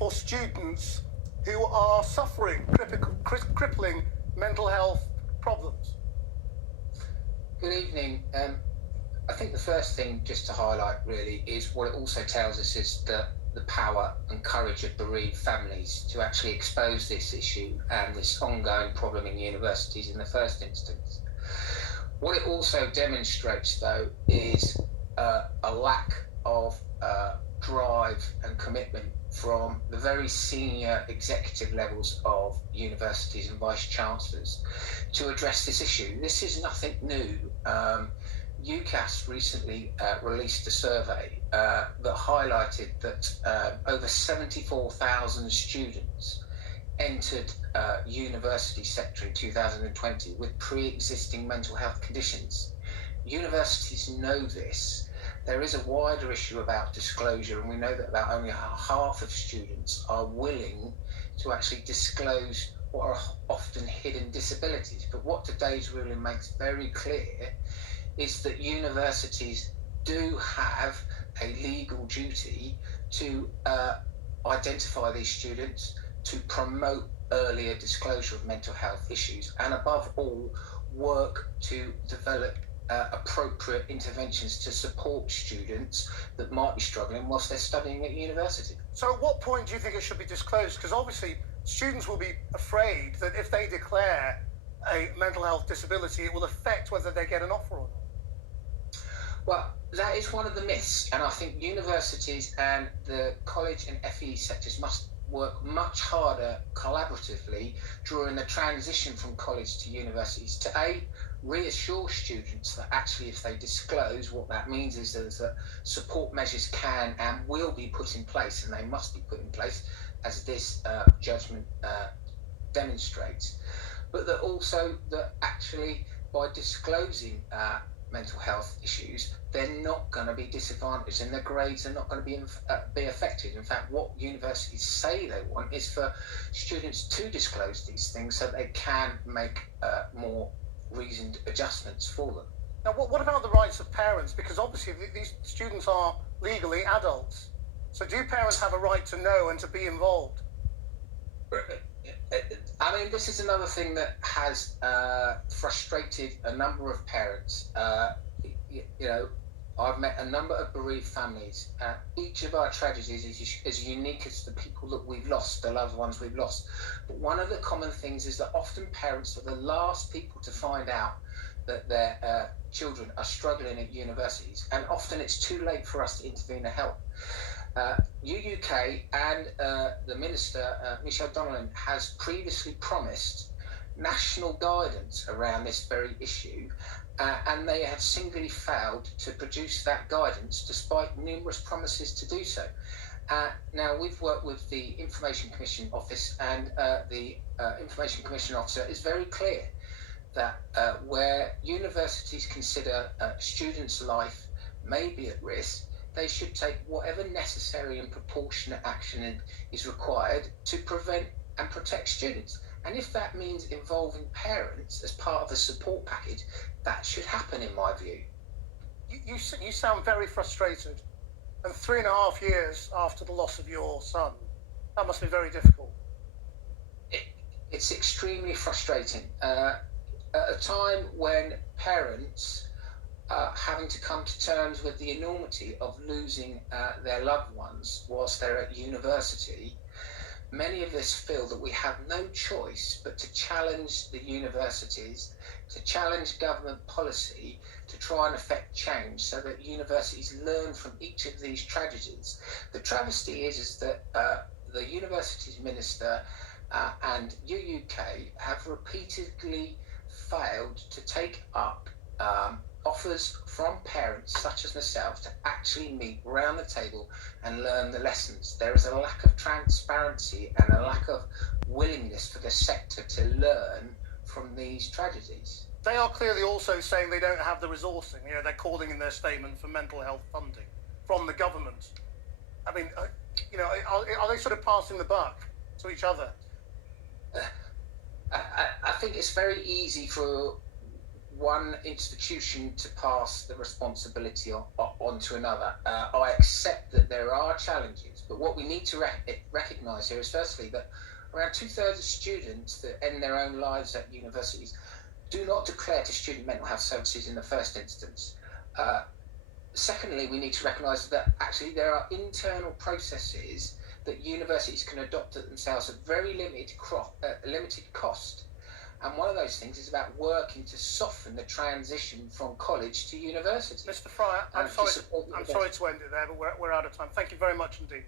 for students who are suffering crippling mental health problems? Good evening. I think the first thing just to highlight really is what it also tells us is that the power and courage of bereaved families to actually expose this issue and this ongoing problem in universities in the first instance. What it also demonstrates, though, is a lack of drive and commitment from the very senior executive levels of universities and vice-chancellors to address this issue. This is nothing new. UCAS recently released a survey that highlighted that over 74,000 students entered university sector in 2020 with pre-existing mental health conditions. Universities know this. There is a wider issue about disclosure, and we know that about only half of students are willing to actually disclose what are often hidden disabilities. But what today's ruling makes very clear is that universities do have a legal duty to identify these students, to promote earlier disclosure of mental health issues, and above all, work to develop appropriate interventions to support students that might be struggling whilst they're studying at university. So at what point do you think it should be disclosed? Because obviously students will be afraid that if they declare a mental health disability, it will affect whether they get an offer or not. Well, that is one of the myths, and I think universities and the college and FE sectors must work much harder collaboratively during the transition from college to universities to reassure students that actually if they disclose, what that means is that support measures can and will be put in place, and they must be put in place as this judgment demonstrates, but that also that actually by disclosing mental health issues, they're not going to be disadvantaged and their grades are not going to be affected. In fact, what universities say they want is for students to disclose these things so they can make more reasoned adjustments for them. Now, what about the rights of parents? Because obviously these students are legally adults. So do parents have a right to know and to be involved? I mean, this is another thing that has frustrated a number of parents. I've met a number of bereaved families. Each of our tragedies is as unique as the people that we've lost, the loved ones we've lost. But one of the common things is that often parents are the last people to find out that their children are struggling at universities, and often it's too late for us to intervene to help. UUK and the Minister, Michelle Donnellan, has previously promised national guidance around this very issue, and they have singly failed to produce that guidance despite numerous promises to do so. Now, we've worked with the Information Commission Office, and the Information Commission Officer is very clear that where universities consider a student's life may be at risk, they should take whatever necessary and proportionate action is required to prevent and protect students. And if that means involving parents as part of the support package, that should happen in my view. You sound very frustrated. And 3.5 years after the loss of your son, that must be very difficult. It's extremely frustrating. At a time when parents having to come to terms with the enormity of losing their loved ones whilst they're at university, many of us feel that we have no choice but to challenge the universities, to challenge government policy, to try and affect change so that universities learn from each of these tragedies. The travesty is that the universities minister and UUK have repeatedly failed to take up offers from parents such as myself to actually meet around the table and learn the lessons. There is a lack of transparency and a lack of willingness for the sector to learn from these tragedies. They are clearly also saying they don't have the resourcing. They're calling in their statement for mental health funding from the government. I mean, are they sort of passing the buck to each other? I think it's very easy for one institution to pass the responsibility on to another. I accept that there are challenges, but what we need to recognise here is firstly that around 2/3 of students that end their own lives at universities do not declare to student mental health services in the first instance. Secondly, we need to recognise that actually there are internal processes that universities can adopt at themselves at very limited cost. And one of those things is about working to soften the transition from college to university. Mr. Fryatt, I'm sorry to end it there, but we're out of time. Thank you very much indeed.